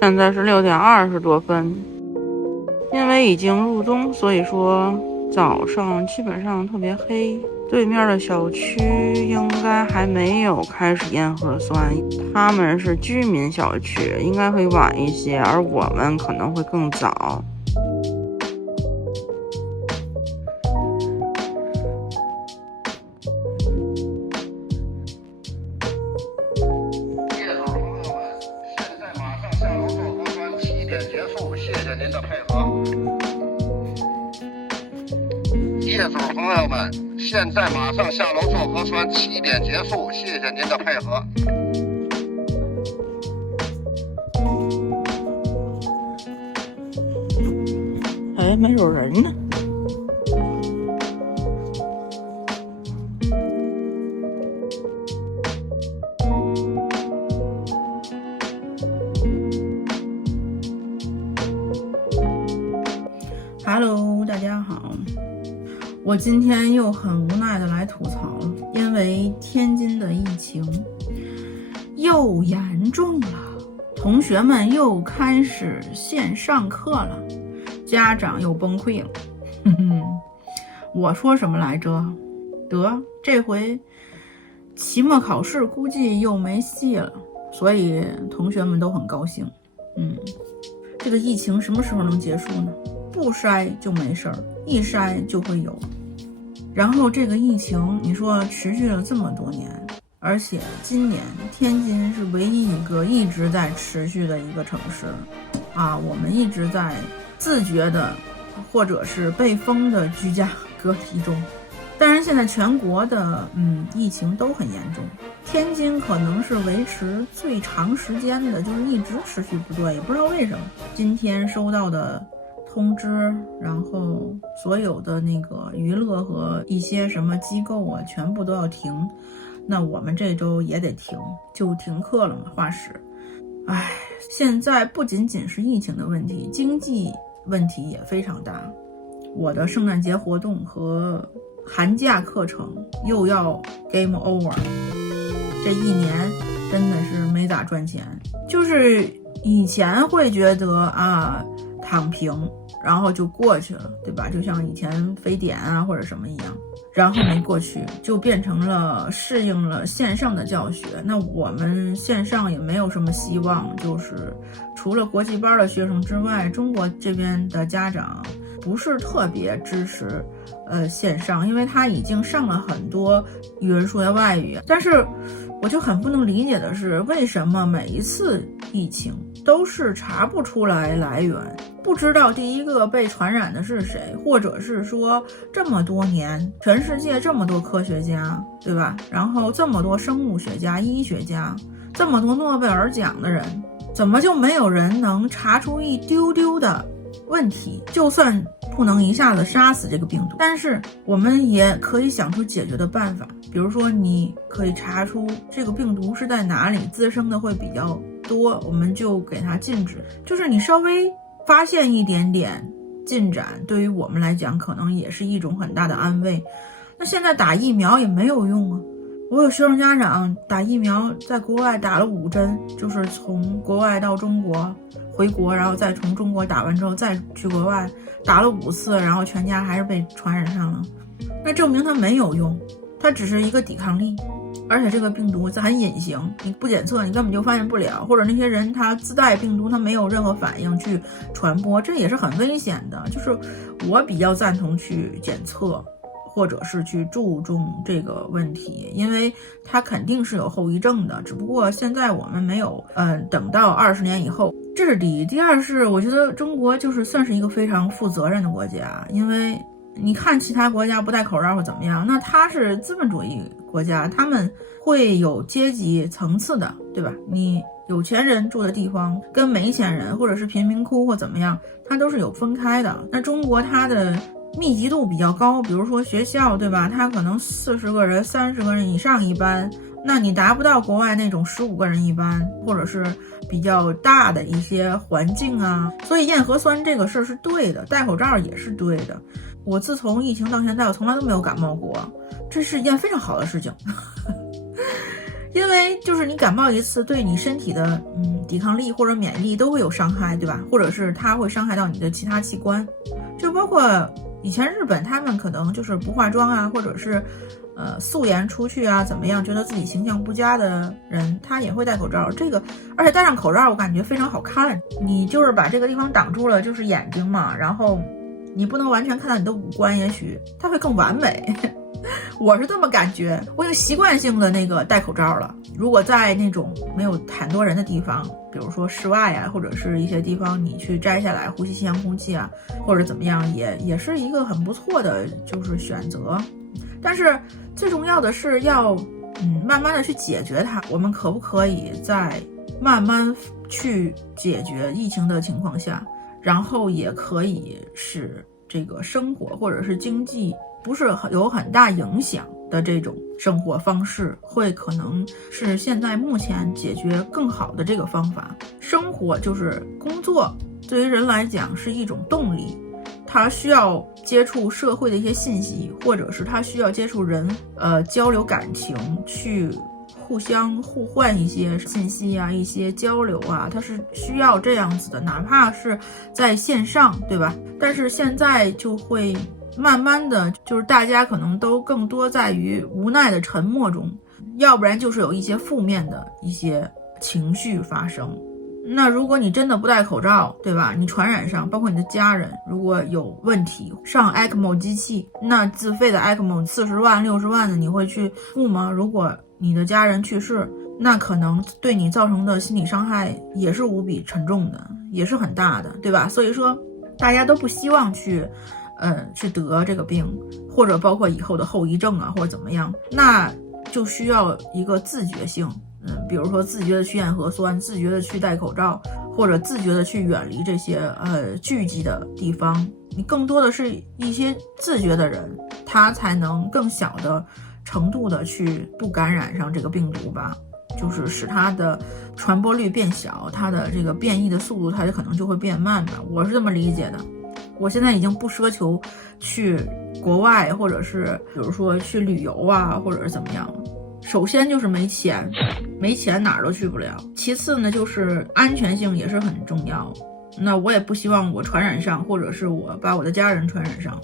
现在是6点20多分，因为已经入冬，所以说早上基本上特别黑。对面的小区应该还没有开始验核酸，他们是居民小区，应该会晚一些，而我们可能会更早。业主朋友们，现在马上下楼做核酸，7点结束，谢谢您的配合。哎，没有人呢。Hello， 大家好。我今天又很无奈的来吐槽了，因为天津的疫情又严重了，同学们又开始线上课了，家长又崩溃了。我说什么来着？这回期末考试估计又没戏了，所以同学们都很高兴。这个疫情什么时候能结束呢？不筛就没事儿，一筛就会有。然后这个疫情你说持续了这么多年，而且今年天津是唯一一个一直在持续的一个城市啊，我们一直在自觉的或者是被封的居家隔离中。当然现在全国的疫情都很严重，天津可能是维持最长时间的，就是一直持续不断，也不知道为什么。今天收到的通知，然后所有的那个娱乐和一些什么机构啊，全部都要停。那我们这周也得停，就停课了嘛，化石。现在不仅仅是疫情的问题，经济问题也非常大。我的圣诞节活动和寒假课程又要 game over， 这一年真的是没咋赚钱。就是以前会觉得躺平，然后就过去了，对吧？就像以前非典或者什么一样，然后没过去，就变成了适应了线上的教学。那我们线上也没有什么希望，就是除了国际班的学生之外，中国这边的家长不是特别支持线上，因为他已经上了很多语文、数学、外语。但是我就很不能理解的是，为什么每一次疫情都是查不出来来源，不知道第一个被传染的是谁，或者是说这么多年全世界这么多科学家，对吧？然后这么多生物学家、医学家，这么多诺贝尔奖的人，怎么就没有人能查出一丢丢的问题？就算不能一下子杀死这个病毒，但是我们也可以想出解决的办法。比如说你可以查出这个病毒是在哪里滋生的会比较多，我们就给它禁止。就是你稍微发现一点点进展，对于我们来讲可能也是一种很大的安慰。那现在打疫苗也没有用啊。我有学生家长打疫苗在国外打了5针，就是从国外到中国回国，然后再从中国打完之后再去国外打了5次，然后全家还是被传染上了。那证明它没有用，它只是一个抵抗力，而且这个病毒很隐形，你不检测你根本就发现不了，或者那些人他自带病毒他没有任何反应去传播，这也是很危险的。就是我比较赞同去检测，或者是去注重这个问题，因为它肯定是有后遗症的，只不过现在我们没有等到20年以后。这是第一。第二是我觉得中国就是算是一个非常负责任的国家，因为你看其他国家不戴口罩或怎么样，那它是资本主义国家，他们会有阶级层次的，对吧？你有钱人住的地方跟没钱人或者是贫民窟或怎么样，它都是有分开的。那中国它的密集度比较高，比如说学校，对吧？它可能40个人、30个人以上一班，那你达不到国外那种15个人一班，或者是比较大的一些环境啊。所以验核酸这个事儿是对的，戴口罩也是对的。我自从疫情到现在，我从来都没有感冒过，这是一件非常好的事情。因为就是你感冒一次，对你身体的抵抗力或者免疫力都会有伤害，对吧？或者是它会伤害到你的其他器官，就包括以前日本他们可能就是不化妆啊，或者是素颜出去啊，怎么样，觉得自己形象不佳的人，他也会戴口罩。这个而且戴上口罩，我感觉非常好看。你就是把这个地方挡住了，就是眼睛嘛，然后你不能完全看到你的五官，也许它会更完美。我是这么感觉，我已经习惯性的那个戴口罩了。如果在那种没有很多人的地方，比如说室外啊，或者是一些地方你去摘下来呼吸新鲜空气啊，或者怎么样，也是一个很不错的就是选择。但是最重要的是要慢慢的去解决它。我们可不可以在慢慢去解决疫情的情况下，然后也可以使这个生活或者是经济不是有很大影响的这种生活方式，会可能是现在目前解决更好的这个方法。生活就是工作，对于人来讲是一种动力，他需要接触社会的一些信息，或者是他需要接触人，交流感情，去互相互换一些信息啊，一些交流啊，它是需要这样子的，哪怕是在线上，对吧？但是现在就会慢慢的，就是大家可能都更多在于无奈的沉默中，要不然就是有一些负面的一些情绪发生。那如果你真的不戴口罩，对吧？你传染上，包括你的家人，如果有问题上 ECMO 机器，那自费的 ECMO 40万、60万的，你会去付吗？如果你的家人去世，那可能对你造成的心理伤害也是无比沉重的，也是很大的，对吧？所以说，大家都不希望去得这个病，或者包括以后的后遗症啊，或者怎么样，那就需要一个自觉性。比如说自觉的去验核酸，自觉的去戴口罩，或者自觉的去远离这些聚集的地方。你更多的是一些自觉的人，他才能更小的程度的去不感染上这个病毒吧，就是使它的传播率变小，它的这个变异的速度它可能就会变慢吧，我是这么理解的。我现在已经不奢求去国外，或者是比如说去旅游啊，或者是怎么样了。首先就是没钱，没钱哪儿都去不了。其次呢，就是安全性也是很重要。那我也不希望我传染上，或者是我把我的家人传染上。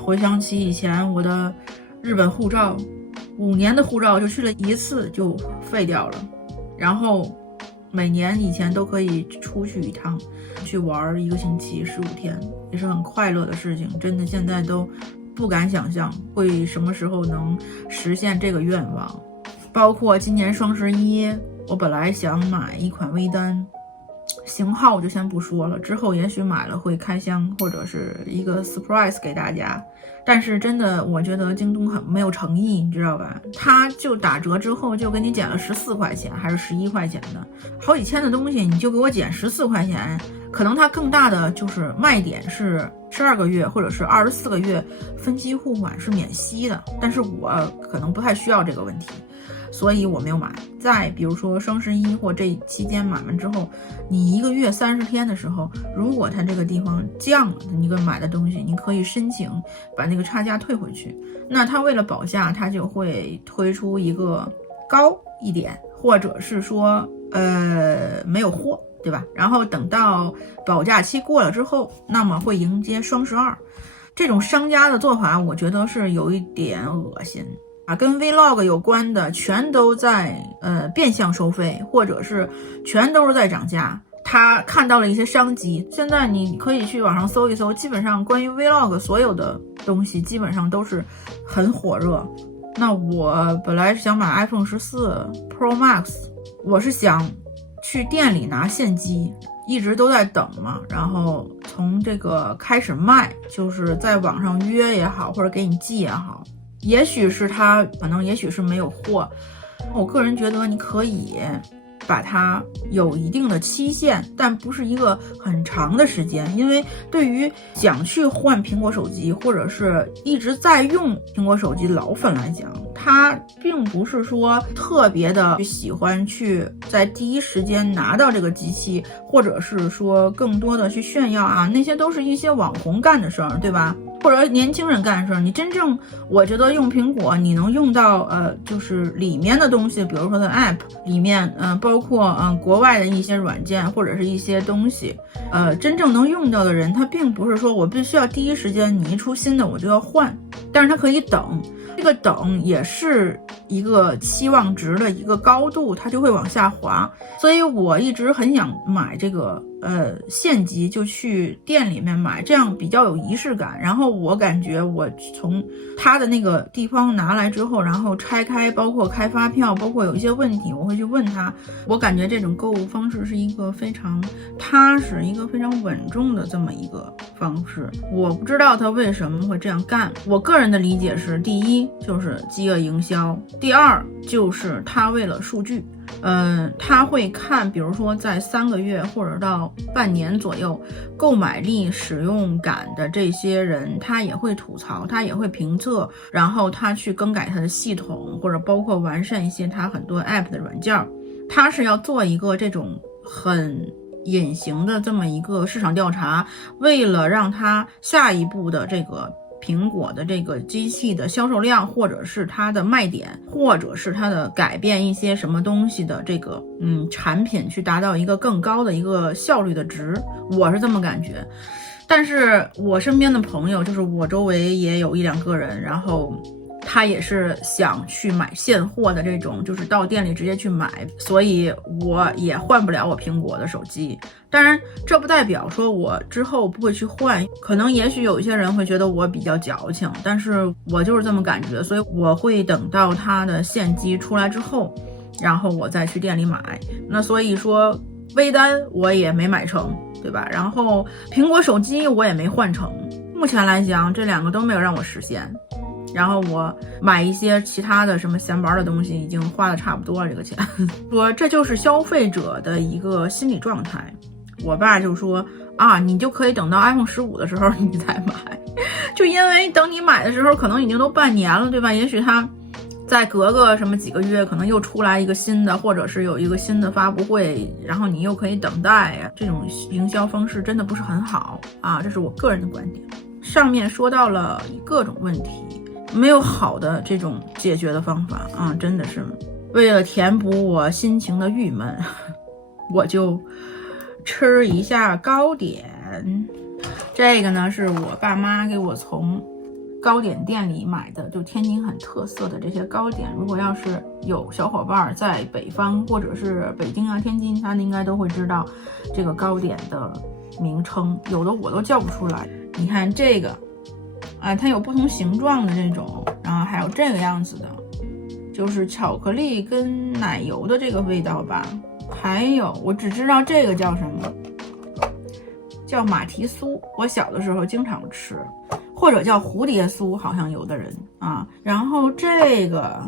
回想起以前我的日本护照，5年的护照就去了1次就废掉了，然后每年以前都可以出去一趟，去玩1个星期15天，也是很快乐的事情。真的现在都不敢想象会什么时候能实现这个愿望。包括今年双11，我本来想买一款微单，型号我就先不说了，之后也许买了会开箱，或者是一个 surprise 给大家。但是真的我觉得京东很没有诚意，你知道吧？它就打折之后就给你减了14块钱还是11块钱的，好几千的东西你就给我减14块钱。可能它更大的就是卖点是12个月或者是24个月分期付款是免息的，但是我可能不太需要这个问题，所以我没有买。再比如说双11或这期间买完之后，你1个月30天的时候，如果它这个地方降了你买的东西，你可以申请把那个差价退回去。那它为了保价，它就会推出一个高一点，或者是说没有货，对吧？然后等到保价期过了之后，那么会迎接双12。这种商家的做法我觉得是有一点恶心啊，跟 Vlog 有关的全都在变相收费，或者是全都是在涨价。他看到了一些商机，现在你可以去网上搜一搜，基本上关于 Vlog 所有的东西基本上都是很火热。那我本来是想买 iPhone 14 Pro Max， 我是想去店里拿现机，一直都在等嘛，然后从这个开始卖，就是在网上约也好，或者给你寄也好，也许是它可能也许是没有货。我个人觉得你可以把它有一定的期限，但不是一个很长的时间，因为对于想去换苹果手机或者是一直在用苹果手机老粉来讲，他并不是说特别的喜欢去在第一时间拿到这个机器，或者是说更多的去炫耀啊，那些都是一些网红干的事儿，对吧？或者年轻人干事儿，你真正我觉得用苹果，你能用到就是里面的东西，比如说它的 App 里面，包括国外的一些软件或者是一些东西，真正能用到的人，他并不是说我必须要第一时间你一出新的我就要换，但是他可以等，这个等也是一个期望值的一个高度，它就会往下滑。所以我一直很想买这个县级，就去店里面买，这样比较有仪式感。然后我感觉我从他的那个地方拿来之后，然后拆开，包括开发票，包括有一些问题我会去问他，我感觉这种购物方式是一个非常踏实，一个非常稳重的这么一个方式。我不知道他为什么会这样干，我个人的理解是，第一就是饥饿营销，第二就是他为了数据，他会看，比如说在3个月或者到半年左右，购买力、使用感的这些人，他也会吐槽，他也会评测，然后他去更改他的系统，或者包括完善一些他很多 App 的软件，他是要做一个这种很隐形的这么一个市场调查，为了让他下一步的这个苹果的这个机器的销售量，或者是它的卖点，或者是它的改变一些什么东西的这个产品，去达到一个更高的一个效率的值，我是这么感觉。但是我身边的朋友，就是我周围也有1-2个人，然后他也是想去买现货的这种，就是到店里直接去买，所以我也换不了我苹果的手机。当然这不代表说我之后不会去换，可能也许有一些人会觉得我比较矫情，但是我就是这么感觉，所以我会等到它的现机出来之后，然后我再去店里买。那所以说微单我也没买成，对吧？然后苹果手机我也没换成，目前来讲这2个都没有让我实现。然后我买一些其他的什么闲玩的东西已经花的差不多了，这个钱说这就是消费者的一个心理状态。我爸就说啊，你就可以等到 iPhone 15的时候你再买，就因为等你买的时候可能已经都半年了，对吧？也许它再隔个什么几个月可能又出来一个新的，或者是有一个新的发布会，然后你又可以等待呀。这种营销方式真的不是很好啊，这是我个人的观点。上面说到了各种问题，没有好的这种解决的方法啊，真的是为了填补我心情的郁闷，我就吃一下糕点。这个呢是我爸妈给我从糕点店里买的，就天津很特色的这些糕点。如果要是有小伙伴在北方或者是北京啊、天津，他应该都会知道这个糕点的名称，有的我都叫不出来。你看这个它有不同形状的这种，然后还有这个样子的，就是巧克力跟奶油的这个味道吧。还有我只知道这个叫什么，叫马蹄酥，我小的时候经常吃，或者叫蝴蝶酥，好像有的人啊。然后这个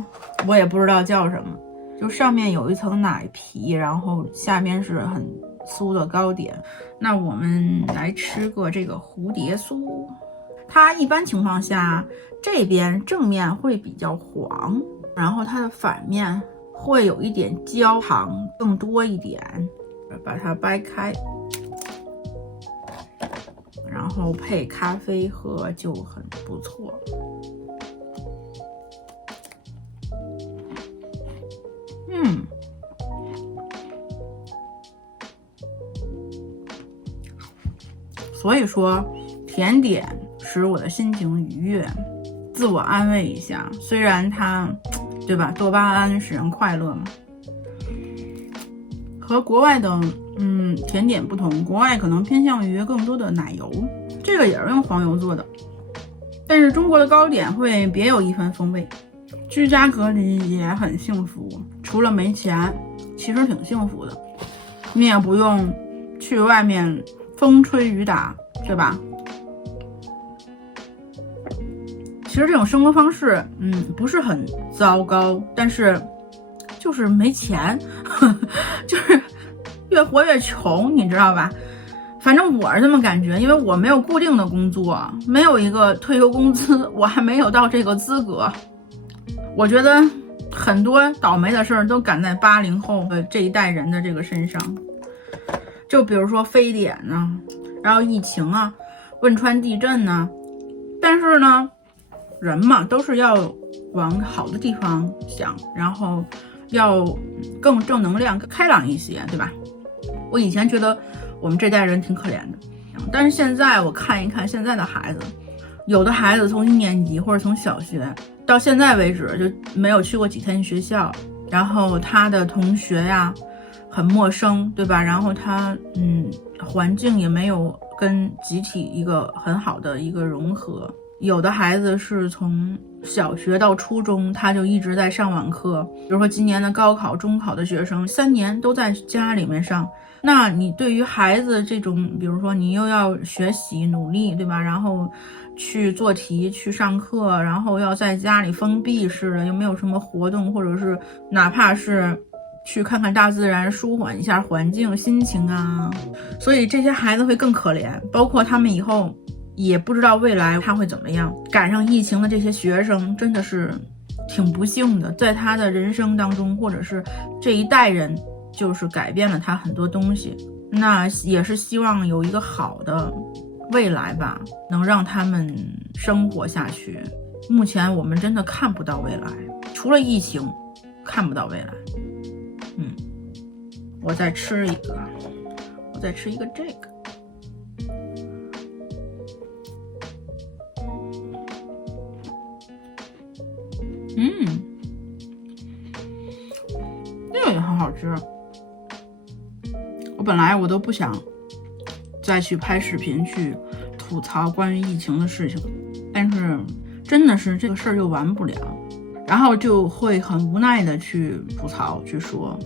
我也不知道叫什么，就上面有一层奶皮，然后下面是很酥的糕点。那我们来吃个这个蝴蝶酥，它一般情况下这边正面会比较黄，然后它的反面会有一点焦糖更多一点，把它掰开，然后配咖啡喝就很不错。所以说甜点使我的心情愉悦，自我安慰一下，虽然它对吧，多巴胺使人快乐嘛。和国外的甜点不同，国外可能偏向于更多的奶油，这个也是用黄油做的。但是中国的糕点会别有一番风味。居家隔离也很幸福，除了没钱，其实挺幸福的。你也不用去外面风吹雨打，对吧？其实这种生活方式不是很糟糕，但是就是没钱就是越活越穷，你知道吧？反正我是这么感觉，因为我没有固定的工作，没有一个退休工资，我还没有到这个资格。我觉得很多倒霉的事儿都赶在80后的这一代人的这个身上，就比如说非典呢，然后疫情啊，汶川地震呢，但是呢，人嘛都是要往好的地方想，然后要更正能量、开朗一些，对吧？我以前觉得我们这代人挺可怜的，但是现在我看一看现在的孩子，有的孩子从1年级或者从小学到现在为止就没有去过几天学校，然后他的同学呀很陌生，对吧？然后他环境也没有跟集体一个很好的一个融合。有的孩子是从小学到初中他就一直在上网课，比如说今年的高考、中考的学生3年都在家里面上。那你对于孩子这种，比如说你又要学习努力，对吧？然后去做题、去上课，然后要在家里封闭式的，又没有什么活动，或者是哪怕是去看看大自然，舒缓一下环境、心情啊。所以这些孩子会更可怜，包括他们以后也不知道未来他会怎么样。赶上疫情的这些学生真的是挺不幸的，在他的人生当中，或者是这一代人就是改变了他很多东西。那也是希望有一个好的未来吧，能让他们生活下去。目前我们真的看不到未来，除了疫情看不到未来。我再吃一个这个。这个也很好吃。我本来我都不想再去拍视频去吐槽关于疫情的事情，但是真的是这个事儿又完不了，然后就会很无奈的去吐槽、去说、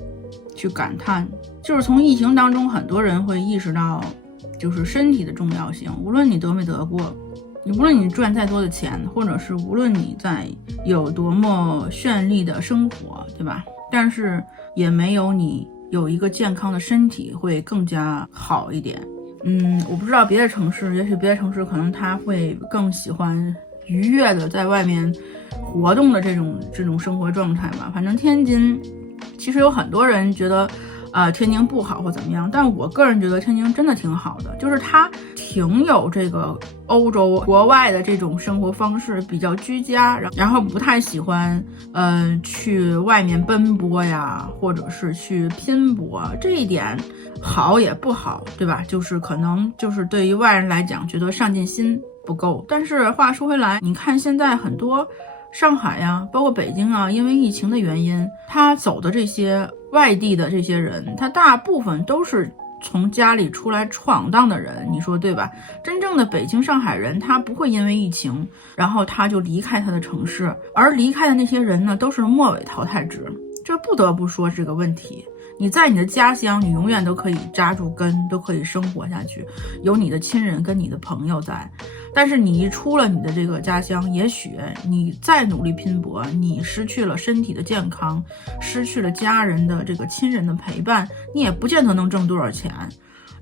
去感叹。就是从疫情当中，很多人会意识到就是身体的重要性，无论你得没得过，无论你赚再多的钱，或者是无论你在有多么绚丽的生活，对吧？但是也没有你有一个健康的身体会更加好一点。我不知道别的城市，也许别的城市可能他会更喜欢愉悦的在外面活动的这种生活状态吧。反正天津其实有很多人觉得天津不好或怎么样，但我个人觉得天津真的挺好的，就是它挺有这个欧洲国外的这种生活方式，比较居家，然后不太喜欢去外面奔波呀，或者是去拼搏。这一点好也不好，对吧？就是可能就是对于外人来讲觉得上进心不够。但是话说回来，你看现在很多上海呀，包括北京啊，因为疫情的原因，他走的这些外地的这些人，他大部分都是从家里出来闯荡的人，你说对吧？真正的北京、上海人，他不会因为疫情，然后他就离开他的城市，而离开的那些人呢，都是末尾淘汰制。这不得不说这个问题。你在你的家乡，你永远都可以扎住根，都可以生活下去，有你的亲人跟你的朋友在。但是你一出了你的这个家乡，也许你再努力拼搏，你失去了身体的健康，失去了家人的这个亲人的陪伴，你也不见得能挣多少钱。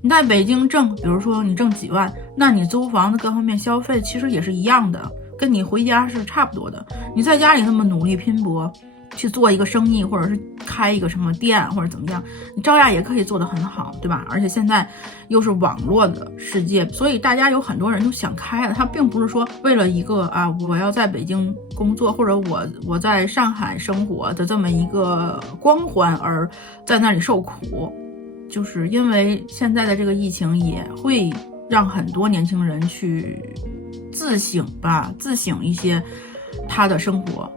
你在北京挣，比如说你挣几万，那你租房子各方面消费其实也是一样的，跟你回家是差不多的。你在家里那么努力拼搏去做一个生意，或者是开一个什么店或者怎么样，你照样也可以做得很好，对吧？而且现在又是网络的世界，所以大家有很多人都想开了，他并不是说为了一个我要在北京工作，或者我在上海生活的这么一个光环而在那里受苦。就是因为现在的这个疫情也会让很多年轻人去自省一些他的生活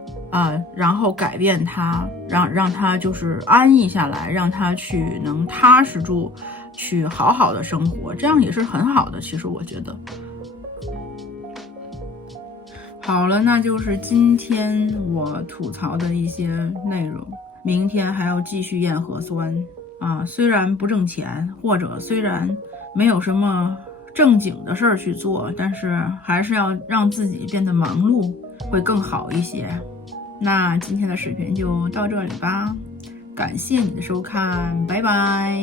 然后改变他，让他就是安逸下来，让他去能踏实住，去好好的生活，这样也是很好的。其实我觉得好了，那就是今天我吐槽的一些内容。明天还要继续验核酸虽然不挣钱，或者虽然没有什么正经的事儿去做，但是还是要让自己变得忙碌，会更好一些。那今天的视频就到这里吧，感谢你的收看，拜拜。